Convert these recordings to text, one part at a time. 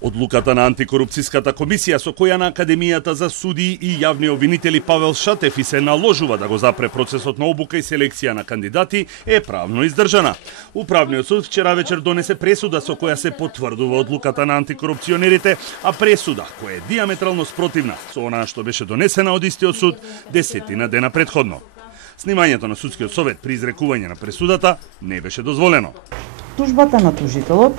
Одлуката на антикорупцијската комисија со која на Академијата за судии и јавни обвинители Павел Шатев и се наложува да го запре процесот на обука и селекција на кандидати е правно издржана. Управниот суд вчера вечер донесе пресуда со која се потврдува одлуката на антикорупционерите, а пресуда која е диаметрално спротивна со онаа што беше донесена од истиот суд десетина дена претходно. Снимањето на судскиот совет при изрекување на пресудата не беше дозволено. Тужбата на тужителот,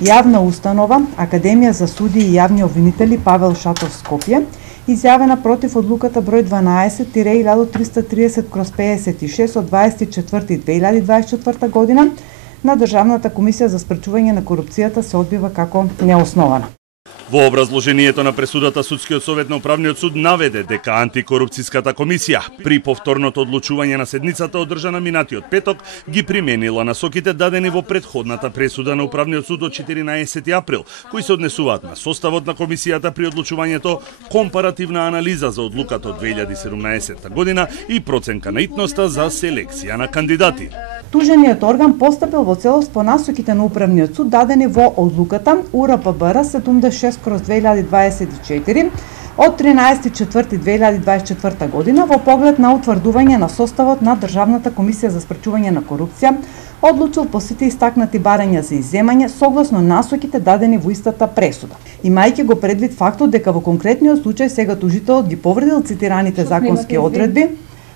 јавна установа Академија за судии и јавни обвинители Павел Шатов Скопје, изјавена против одлуката број 12-1330/56 од 24.2024 година на Државната комисија за спречување на корупцијата се одбива како неоснована. Во образложението на пресудата судскиот совет на управниот суд наведе дека антикорупцијската комисија при повторното одлучување на седницата одржана минатиот петок ги применила насоките дадени во претходната пресуда на управниот суд од 14 април, кои се однесуваат на составот на комисијата при одлучувањето, компаративна анализа за одлуката од 2017 година и проценка на итноста за селекција на кандидати. Тужениот орган постапил во целост по насоките на управниот суд дадени во одлуката УРПБР 76/2024 од 13.4.2024 година во поглед на утврдување на составот на Државната комисија за спречување на корупција, одлучил по сите истакнати барања за изземање согласно насоките дадени во истата пресуда. Имајќи го предвид фактот дека во конкретниот случај сега тужителот ги повредил цитираните законски одредби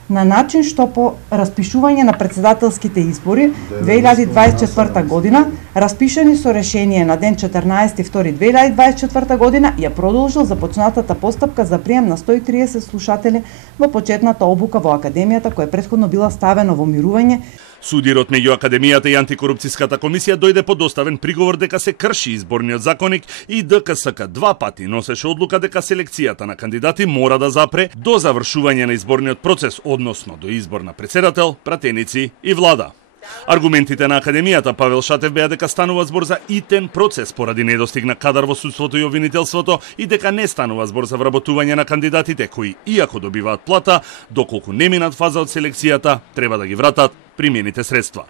на начин што по распишување на председателските избори 2024 година, распишани со решение на ден 14.2.2024 година, ја продолжил започнатата постапка за прием на 130 слушатели во почетната обука во Академијата, која претходно била ставено во мирување. Судирот меѓу Академијата и антикорупцијската комисија дојде по доставен приговор дека се крши изборниот законник и ДКСК два пати носеше одлука дека селекцијата на кандидати мора да запре до завршување на изборниот процес, односно до избор на претседател, пратеници и влада. Аргументите на Академијата Павел Шатев беа дека станува збор за итен процес поради недостиг на кадар во судството и обвинителството и дека не станува збор за вработување на кандидатите кои, иако добиваат плата, доколку не минат фаза од селекцијата, треба да ги вратат примените средства.